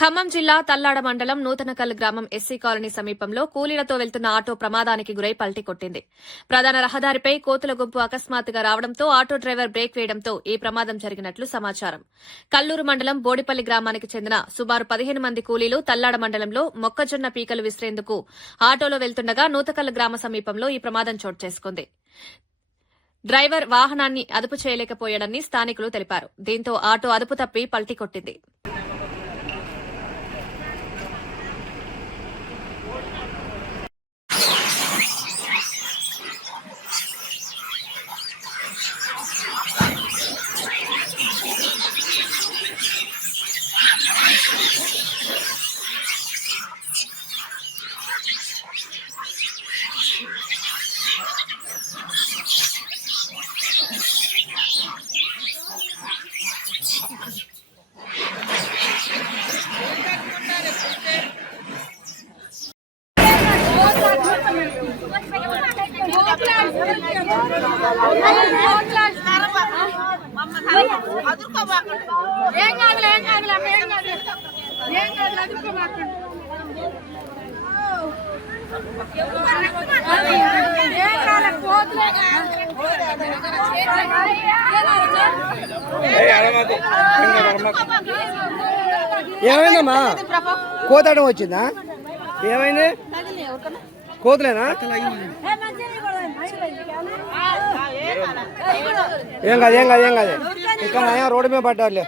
ఖమ్మం జిల్లా తల్లాడ మండలం నూతనకల్ గ్రామం ఎస్సీ కాలనీ సమీపంలో కూలీలతో వెళ్తున్న ఆటో ప్రమాదానికి గురై పల్టీ కొట్టింది. ప్రధాన రహదారిపై కోతుల గుంపు అకస్మాత్తుగా రావడంతో ఆటో డ్రైవర్ బ్రేక్ వేయడంతో ఈ ప్రమాదం జరిగినట్లు సమాచారం. కల్లూరు మండలం బోడిపల్లి గ్రామానికి చెందిన సుమారు 15 మంది కూలీలు తల్లాడ మండలంలో మొక్కజొన్న పీకలు విసిరేందుకు ఆటోలో వెళ్తుండగా నూతకల్ గ్రామ సమీపంలో ఈ ప్రమాదం చోటు చేసుకుంది. డ్రైవర్ వాహనాన్ని అదుపు చేయలేకపోయాడని స్థానికులు తెలిపారు. దీంతో ఆటో అదుపు తప్పి పల్టీ కొట్టింది. ఏమైందమ్మా? కోతడం వచ్చిందా? ఏమైంది? కోతులేనా? ఏం కాదు ఇక్కడ రోడ్డు మీద పడ్డారులే.